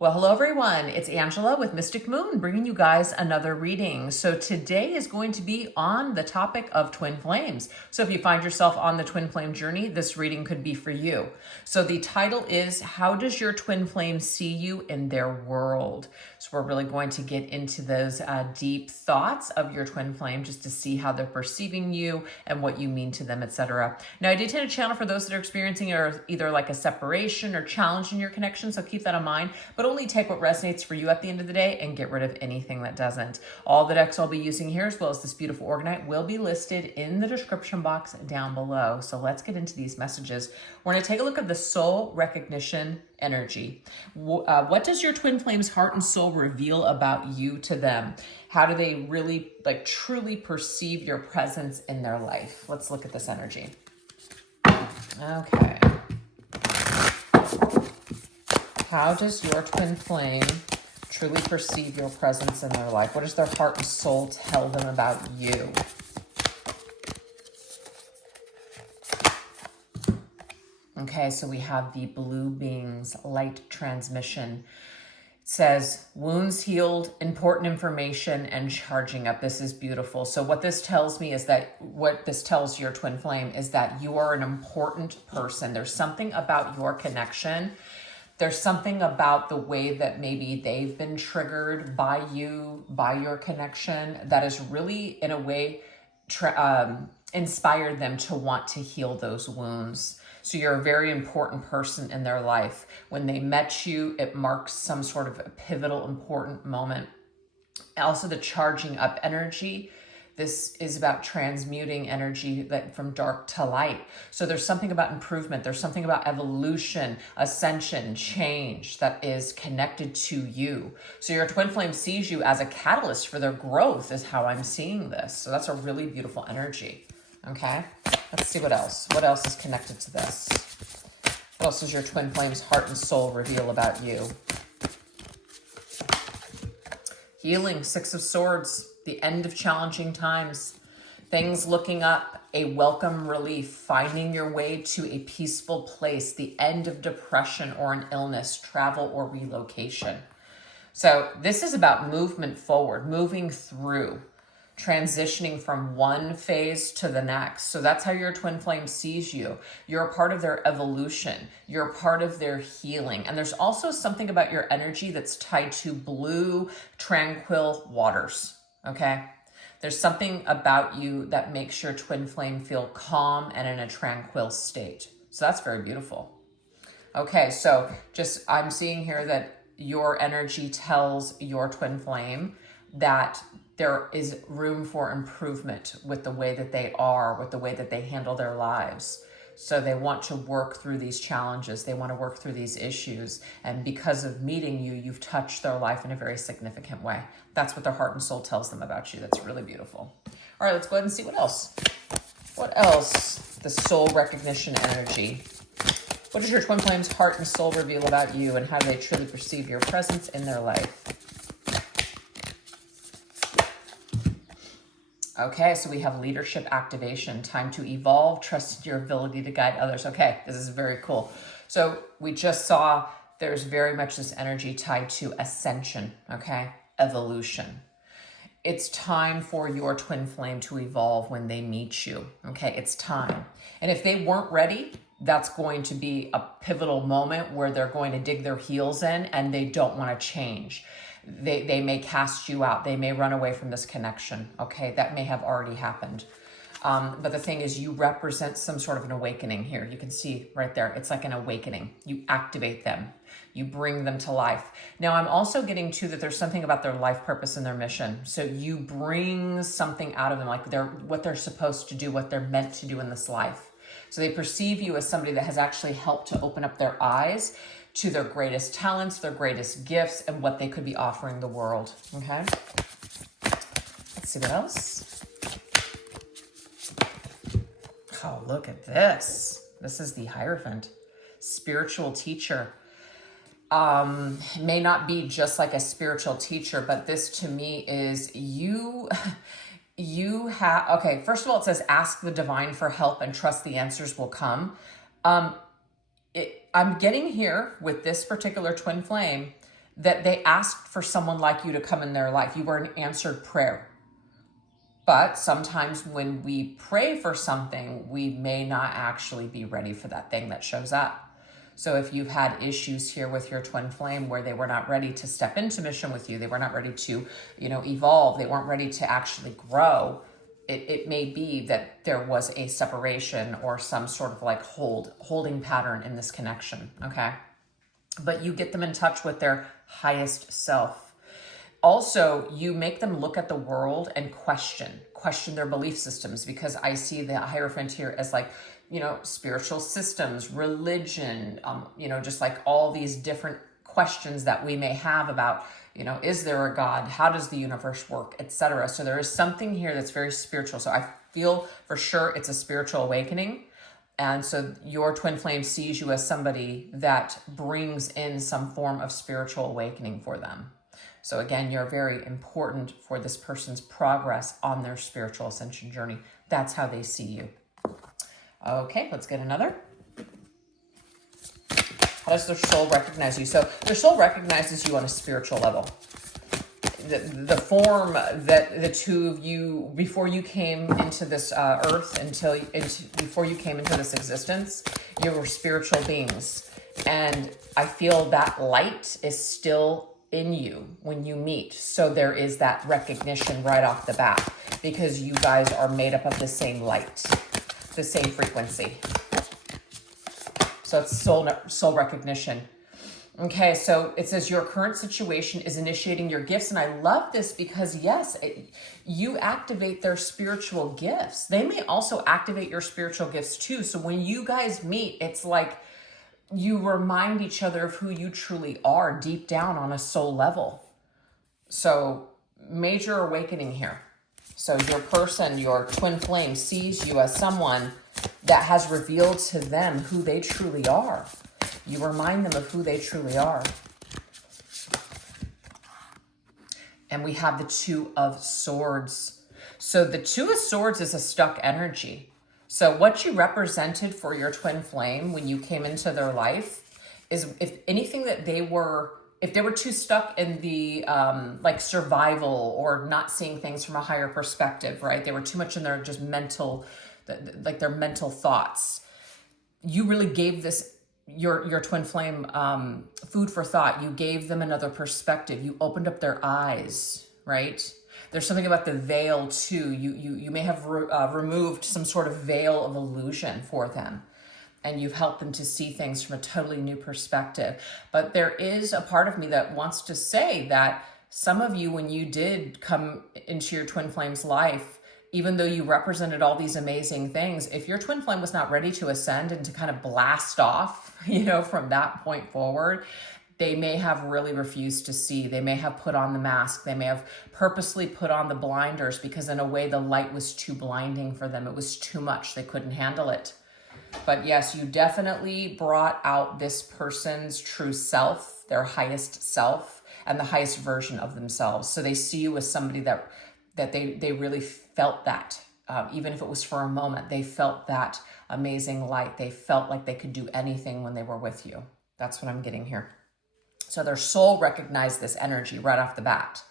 Well, hello everyone. It's Angela with Mystic Moon bringing you guys another reading. So today is going to be on the topic of twin flames. So if you find yourself on the twin flame journey, this reading could be for you. So the title is, How Does Your Twin Flame See You in Their World? So we're really going to get into those deep thoughts of your twin flame just to see how they're perceiving you and what you mean to them, etc. Now, I did tend to channel for those that are experiencing either like a separation or challenge in your connection, so keep that in mind. But only take what resonates for you at the end of the day and get rid of anything that doesn't. All the decks I'll be using here, as well as this beautiful organite, will be listed in the description box down below. So let's get into these messages. We're going to take a look at the soul recognition energy. What does your twin flame's heart and soul reveal about you to them? How do they really, truly perceive your presence in their life? Let's look at this energy. Okay. How does your twin flame truly perceive your presence in their life? What does their heart and soul tell them about you? Okay, so we have the blue beings light transmission. It says, wounds healed, important information, and charging up. This is beautiful. So what this tells me is that, what this tells your twin flame is that you are an important person. There's something about your connection. There's something about the way that maybe they've been triggered by you, by your connection, that has really, in a way, inspired them to want to heal those wounds. So you're a very important person in their life. When they met you, it marks some sort of a pivotal, important moment. Also, the charging up energy. This is about transmuting energy from dark to light. So there's something about improvement. There's something about evolution, ascension, change that is connected to you. So your twin flame sees you as a catalyst for their growth is how I'm seeing this. So that's a really beautiful energy. Okay, let's see what else. What else is connected to this? What else does your twin flame's heart and soul reveal about you? Healing, Six of Swords, the end of challenging times, things looking up, a welcome relief, finding your way to a peaceful place, the end of depression or an illness, travel or relocation. So this is about movement forward, moving through, transitioning from one phase to the next. So that's how your twin flame sees you. You're a part of their evolution. You're a part of their healing. And there's also something about your energy that's tied to blue, tranquil waters, okay? There's something about you that makes your twin flame feel calm and in a tranquil state. So that's very beautiful. Okay, so I'm seeing here that your energy tells your twin flame that there is room for improvement with the way that they are, with the way that they handle their lives. So they want to work through these challenges. They want to work through these issues. And because of meeting you, you've touched their life in a very significant way. That's what their heart and soul tells them about you. That's really beautiful. All right, let's go ahead and see what else. What else? The soul recognition energy. What does your twin flame's heart and soul reveal about you, and how do they truly perceive your presence in their life? Okay, so we have leadership activation, time to evolve, trust your ability to guide others. Okay, this is very cool. So we just saw there's very much this energy tied to ascension, okay, evolution. It's time for your twin flame to evolve when they meet you, okay? It's time. And if they weren't ready, that's going to be a pivotal moment where they're going to dig their heels in and they don't want to change. They may cast you out. They may run away from this connection. Okay, that may have already happened. But the thing is, you represent some sort of an awakening here. You can see right there. It's like an awakening. You activate them. You bring them to life. Now, I'm also getting to that there's something about their life purpose and their mission. So you bring something out of them, like what they're supposed to do, what they're meant to do in this life. So they perceive you as somebody that has actually helped to open up their eyes to their greatest talents, their greatest gifts, and what they could be offering the world, okay? Let's see what else. Oh, look at this. This is the Hierophant, spiritual teacher. It may not be just like a spiritual teacher, but this to me is you have, okay, first of all, it says, ask the divine for help and trust the answers will come. I'm getting here with this particular twin flame that they asked for someone like you to come in their life. You were an answered prayer. But sometimes when we pray for something, we may not actually be ready for that thing that shows up. So if you've had issues here with your twin flame where they were not ready to step into mission with you, they were not ready to, evolve, they weren't ready to actually grow, it may be that there was a separation or some sort of like holding pattern in this connection, okay? But you get them in touch with their highest self. Also, you make them look at the world and question their belief systems, because I see the Hierophant here as like, spiritual systems, religion, just like all these different questions that we may have about, is there a God? How does the universe work, etc. So there is something here that's very spiritual. So I feel for sure it's a spiritual awakening. And so your twin flame sees you as somebody that brings in some form of spiritual awakening for them. So again, you're very important for this person's progress on their spiritual ascension journey. That's how they see you. Okay, let's get another. How does their soul recognize you? So their soul recognizes you on a spiritual level. The form that the two of you, before you came into this earth, before you came into this existence, you were spiritual beings. And I feel that light is still in you when you meet. So there is that recognition right off the bat, because you guys are made up of the same light, the same frequency. So it's soul recognition. Okay, so it says your current situation is initiating your gifts. And I love this because, yes, you activate their spiritual gifts. They may also activate your spiritual gifts too. So when you guys meet, it's like you remind each other of who you truly are deep down on a soul level. So major awakening here. So your person, your twin flame, sees you as someone that has revealed to them who they truly are. You remind them of who they truly are. And we have the Two of Swords. So the Two of Swords is a stuck energy. So what you represented for your twin flame when you came into their life is, if anything that if they were too stuck in the like survival or not seeing things from a higher perspective, right? They were too much in their just mental, like their mental thoughts. You really gave your twin flame food for thought. You gave them another perspective. You opened up their eyes, right? There's something about the veil too. You may have removed some sort of veil of illusion for them, and you've helped them to see things from a totally new perspective. But there is a part of me that wants to say that some of you, when you did come into your twin flame's life, even though you represented all these amazing things, if your twin flame was not ready to ascend and to kind of blast off, from that point forward, they may have really refused to see. They may have put on the mask. They may have purposely put on the blinders, because in a way the light was too blinding for them. It was too much. They couldn't handle it. But yes, you definitely brought out this person's true self, their highest self, and the highest version of themselves. So they see you as somebody that they really felt that. Even if it was for a moment, they felt that amazing light. They felt like they could do anything when they were with you. That's what I'm getting here. So their soul recognized this energy right off the bat.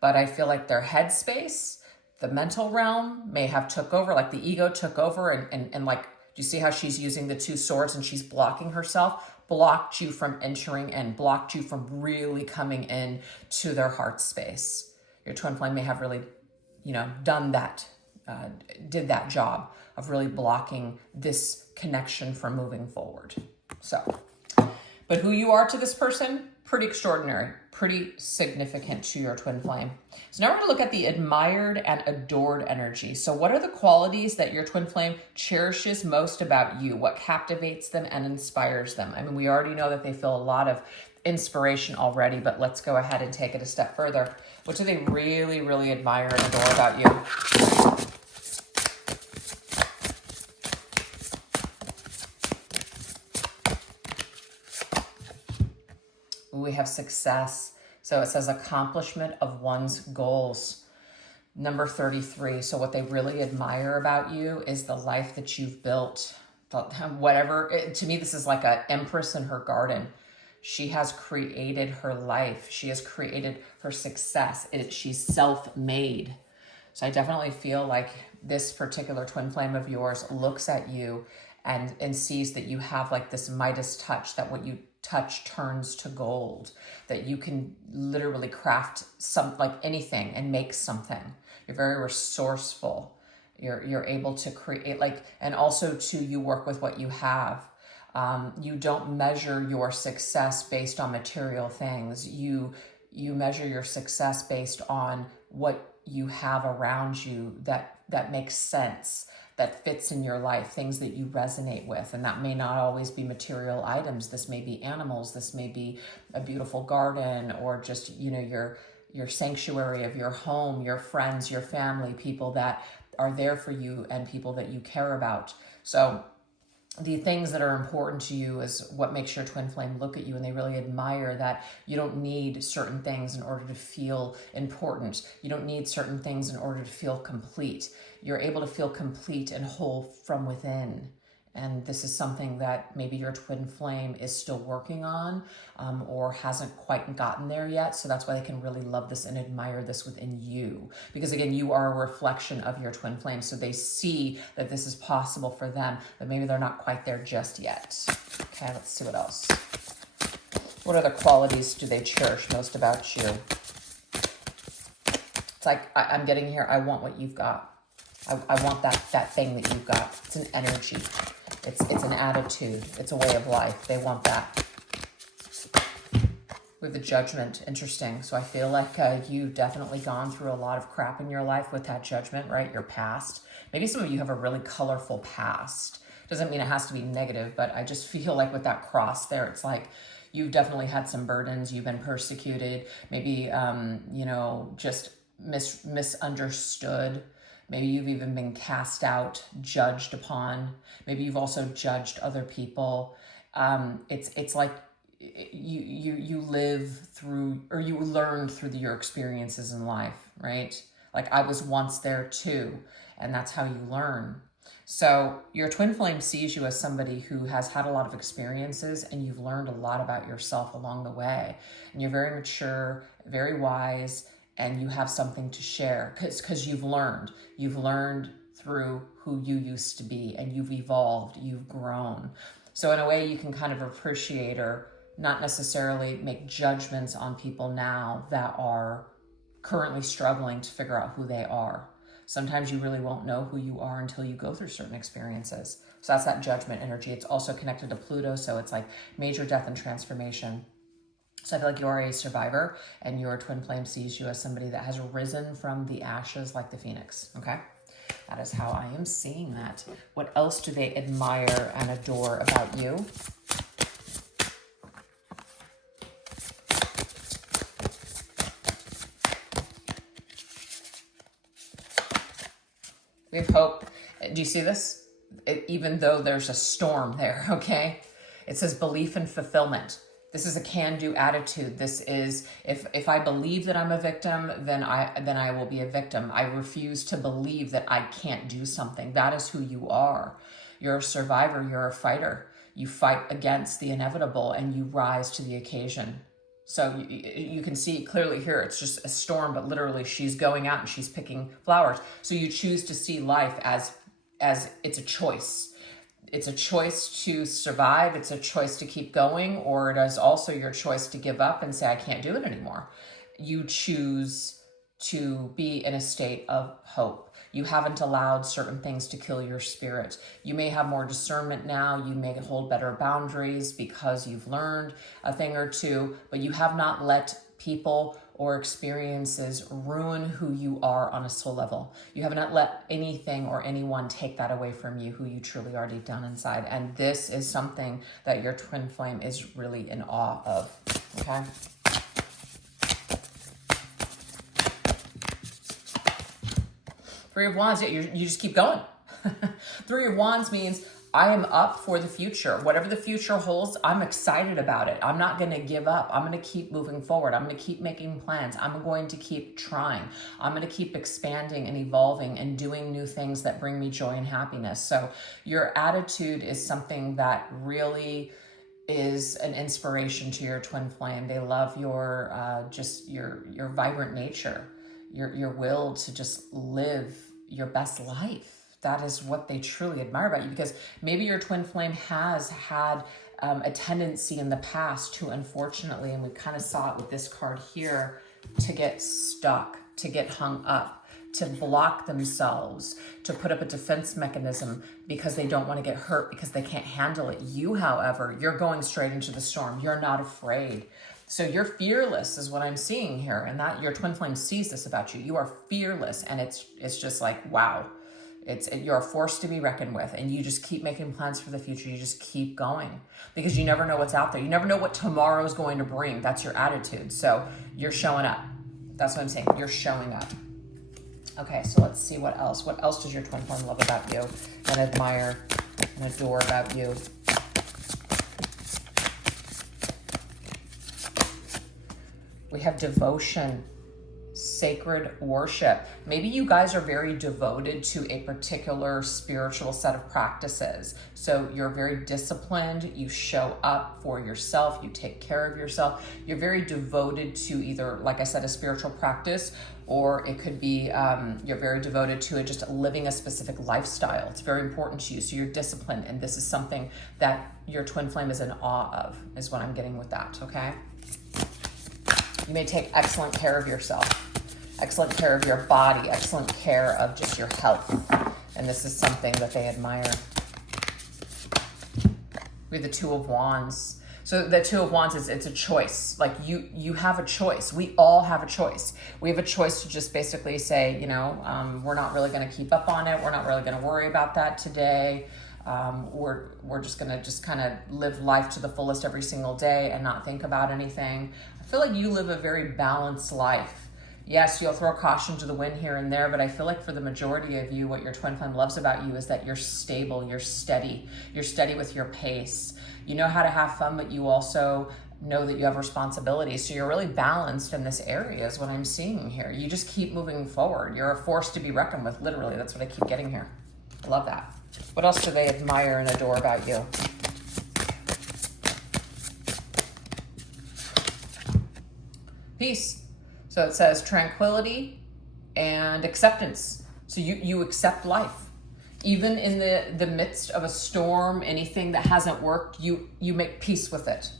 But I feel like their headspace, the mental realm, may have took over, like the ego took over, and like, do you see how she's using the Two Swords and she's blocking herself? Blocked you from entering and blocked you from really coming in to their heart space. Your twin flame may have really, done that, did that job of really blocking this connection from moving forward. So, but who you are to this person, pretty extraordinary, pretty significant to your twin flame. So now we're going to look at the admired and adored energy. So what are the qualities that your twin flame cherishes most about you? What captivates them and inspires them? I mean, we already know that they feel a lot of inspiration already, but let's go ahead and take it a step further. What do they really, really admire and adore about you? We have success. So it says accomplishment of one's goals. Number 33. So what they really admire about you is the life that you've built. Whatever. To me, this is like an empress in her garden. She has created her life. She has created her success. She's self-made. So I definitely feel like this particular twin flame of yours looks at you and sees that you have like this Midas touch, that what you touch turns to gold, that you can literally craft like anything and make something. You're very resourceful. You're able to create, like, and also too, you work with what you have. You don't measure your success based on material things. You measure your success based on what you have around you that makes sense, that fits in your life, things that you resonate with. And that may not always be material items. This may be animals. This may be a beautiful garden, or just, you know, your sanctuary of your home, your friends, your family, people that are there for you and people that you care about. So the things that are important to you is what makes your twin flame look at you, and they really admire that you don't need certain things in order to feel important. You don't need certain things in order to feel complete. You're able to feel complete and whole from within. And this is something that maybe your twin flame is still working on, or hasn't quite gotten there yet. So that's why they can really love this and admire this within you. Because again, you are a reflection of your twin flame. So they see that this is possible for them, but maybe they're not quite there just yet. Okay, let's see what else. What other qualities do they cherish most about you? It's like, I'm getting here, I want what you've got. I want that thing that you've got. It's an energy. It's an attitude. It's a way of life. They want that. With the Judgment, interesting. So I feel like you've definitely gone through a lot of crap in your life with that Judgment, right? Your past. Maybe some of you have a really colorful past. Doesn't mean it has to be negative, but I just feel like with that cross there, it's like you've definitely had some burdens. You've been persecuted. Maybe, you know, just misunderstood. Maybe you've even been cast out, judged upon. Maybe you've also judged other people. It's like you live through, or you learn through your experiences in life, right? Like I was once there too, and that's how you learn. So your twin flame sees you as somebody who has had a lot of experiences, and you've learned a lot about yourself along the way. And you're very mature, very wise, and you have something to share because you've learned. You've learned through who you used to be, and you've evolved, you've grown. So in a way, you can kind of appreciate, or not necessarily make judgments on people now that are currently struggling to figure out who they are. Sometimes you really won't know who you are until you go through certain experiences. So that's that Judgment energy. It's also connected to Pluto, so it's like major death and transformation. So I feel like you're a survivor, and your twin flame sees you as somebody that has risen from the ashes like the phoenix, okay? That is how I am seeing that. What else do they admire and adore about you? We have hope. Do you see this? Even though there's a storm there, okay? It says belief and fulfillment. This is a can-do attitude. This is, if I believe that I'm a victim, then I will be a victim. I refuse to believe that I can't do something. That is who you are. You're a survivor. You're a fighter. You fight against the inevitable, and you rise to the occasion. So you can see clearly here, it's just a storm, but literally she's going out and she's picking flowers. So you choose to see life as it's a choice. It's a choice to survive. It's a choice to keep going, or it is also your choice to give up and say, I can't do it anymore. You choose to be in a state of hope. You haven't allowed certain things to kill your spirit. You may have more discernment now. You may hold better boundaries because you've learned a thing or two, but you have not let people or experiences ruin who you are on a soul level. You have not let anything or anyone take that away from you, who you truly are deep down inside. And this is something that your twin flame is really in awe of, okay? Three of Wands, you just keep going. Three of Wands means I am up for the future. Whatever the future holds, I'm excited about it. I'm not going to give up. I'm going to keep moving forward. I'm going to keep making plans. I'm going to keep trying. I'm going to keep expanding and evolving and doing new things that bring me joy and happiness. So your attitude is something that really is an inspiration to your twin flame. They love your just your vibrant nature, your will to just live your best life. That is what they truly admire about you, because maybe your twin flame has had a tendency in the past to, unfortunately, and we kind of saw it with this card here, to get stuck, to get hung up, to block themselves, to put up a defense mechanism because they don't want to get hurt, because they can't handle it. You, however, you're going straight into the storm. You're not afraid. So you're fearless is what I'm seeing here. And that your twin flame sees this about you. You are fearless. And it's just like, wow. You're a force to be reckoned with, and you just keep making plans for the future. You just keep going, because you never know what's out there. You never know what tomorrow is going to bring. That's your attitude. So you're showing up. That's what I'm saying. You're showing up. Okay, so let's see what else. What else does your twin flame love about you and admire and adore about you? We have devotion, sacred worship. Maybe you guys are very devoted to a particular spiritual set of practices. So you're very disciplined. You show up for yourself. You take care of yourself. You're very devoted to either, like I said, a spiritual practice, or it could be you're very devoted to just living a specific lifestyle. It's very important to you. So you're disciplined. And this is something that your twin flame is in awe of, is what I'm getting with that, okay? You may take excellent care of yourself, excellent care of your body, excellent care of just your health. And this is something that they admire. We have the Two of Wands. So the Two of Wands is, it's a choice. Like you have a choice. We all have a choice. We have a choice to just basically say, we're not really going to keep up on it. We're not really going to worry about that today. We're just going to just kind of live life to the fullest every single day and not think about anything. I feel like you live a very balanced life. Yes, you'll throw caution to the wind here and there, but I feel like for the majority of you, what your twin flame loves about you is that you're stable, you're steady with your pace. You know how to have fun, but you also know that you have responsibilities. So you're really balanced in this area is what I'm seeing here. You just keep moving forward. You're a force to be reckoned with, literally. That's what I keep getting here. I love that. What else do they admire and adore about you? Peace. So it says tranquility and acceptance. So you accept life. Even in the midst of a storm, anything that hasn't worked, you make peace with it.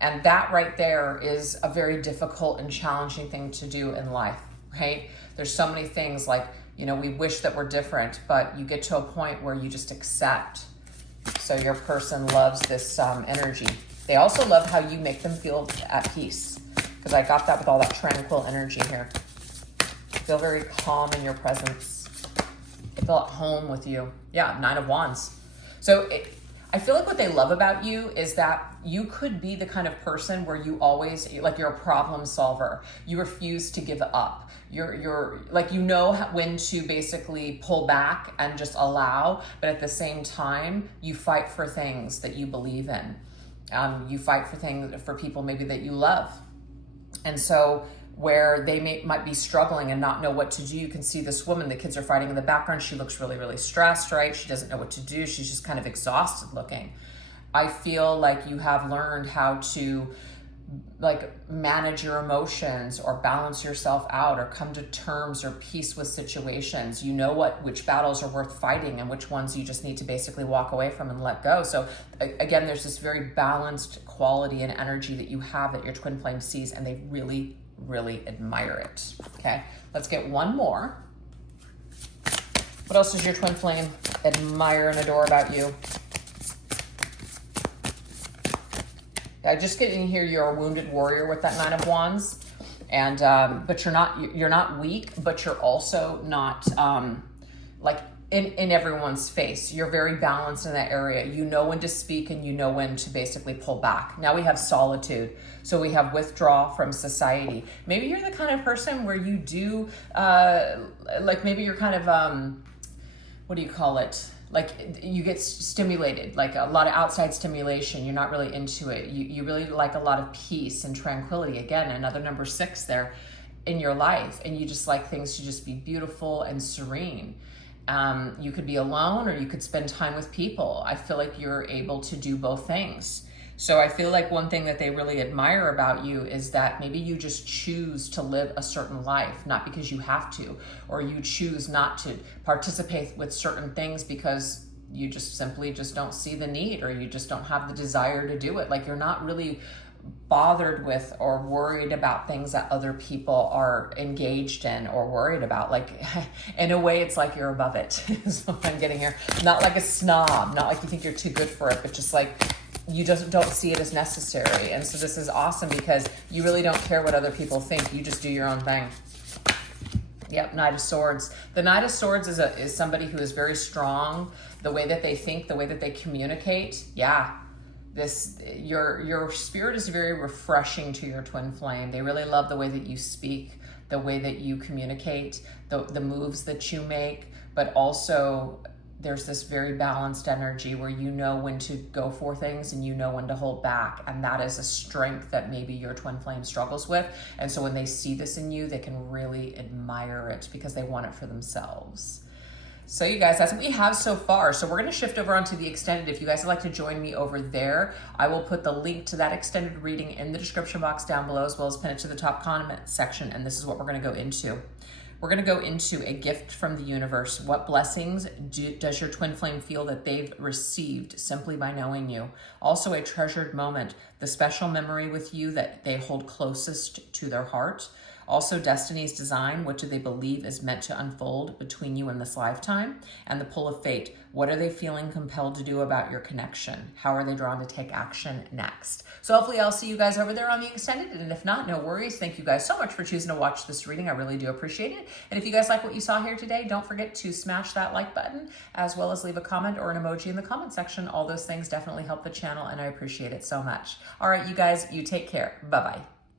And that right there is a very difficult and challenging thing to do in life, right? There's so many things like, we wish that we're different, but you get to a point where you just accept. So your person loves this energy. They also love how you make them feel at peace, because I got that with all that tranquil energy here. I feel very calm in your presence. I feel at home with you. Yeah, Nine of Wands. So I feel like what they love about you is that you could be the kind of person where you always, like, you're a problem solver. You refuse to give up. You're like, when to basically pull back and just allow, but at the same time, you fight for things that you believe in. You fight for things, for people maybe that you love. And so where they might be struggling and not know what to do, you can see this woman, the kids are fighting in the background. She looks really, really stressed, right? She doesn't know what to do. She's just kind of exhausted looking. I feel like you have learned how to manage your emotions or balance yourself out or come to terms or peace with situations. You know which battles are worth fighting and which ones you just need to basically walk away from and let go. So again, there's this very balanced quality and energy that you have that your twin flame sees, and they really, really admire it. Okay, let's get one more. What else does your twin flame admire and adore about you? I just get in here, you're a wounded warrior with that Nine of Wands, and but you're not weak, but you're also not in everyone's face. You're very balanced in that area. You know when to speak and you know when to basically pull back. Now we have solitude. So we have withdraw from society. Maybe you're the kind of person where you do, maybe you're kind of, what do you call it? Like you get stimulated, like a lot of outside stimulation. You're not really into it. You really like a lot of peace and tranquility. Again, another number 6 there in your life. And you just like things to just be beautiful and serene. You could be alone or you could spend time with people. I feel like you're able to do both things. So I feel like one thing that they really admire about you is that maybe you just choose to live a certain life, not because you have to, or you choose not to participate with certain things because you just simply just don't see the need, or you just don't have the desire to do it. Like you're not really bothered with or worried about things that other people are engaged in or worried about. Like in a way, it's like you're above it is what I'm getting here. Not like a snob, not like you think you're too good for it, but just like you just don't see it as necessary. And so this is awesome because you really don't care what other people think. You just do your own thing. Yep, Knight of Swords. The Knight of Swords is somebody who is very strong. The way that they think, the way that they communicate. Yeah. Your spirit is very refreshing to your twin flame. They really love the way that you speak, the way that you communicate, the moves that you make, but also there's this very balanced energy where you know when to go for things and you know when to hold back. And that is a strength that maybe your twin flame struggles with. And so when they see this in you, they can really admire it because they want it for themselves. So you guys, that's what we have so far. So we're going to shift over onto the extended. If you guys would like to join me over there, I will put the link to that extended reading in the description box down below, as well as pin it to the top comment section. And this is what we're going to go into. We're going to go into a gift from the universe. What blessings does your twin flame feel that they've received simply by knowing you? Also a treasured moment, the special memory with you that they hold closest to their heart. Also, destiny's design, what do they believe is meant to unfold between you in this lifetime? And the pull of fate, what are they feeling compelled to do about your connection? How are they drawn to take action next? So hopefully I'll see you guys over there on the extended, and if not, no worries. Thank you guys so much for choosing to watch this reading. I really do appreciate it. And if you guys like what you saw here today, don't forget to smash that like button, as well as leave a comment or an emoji in the comment section. All those things definitely help the channel, and I appreciate it so much. All right, you guys, you take care. Bye-bye.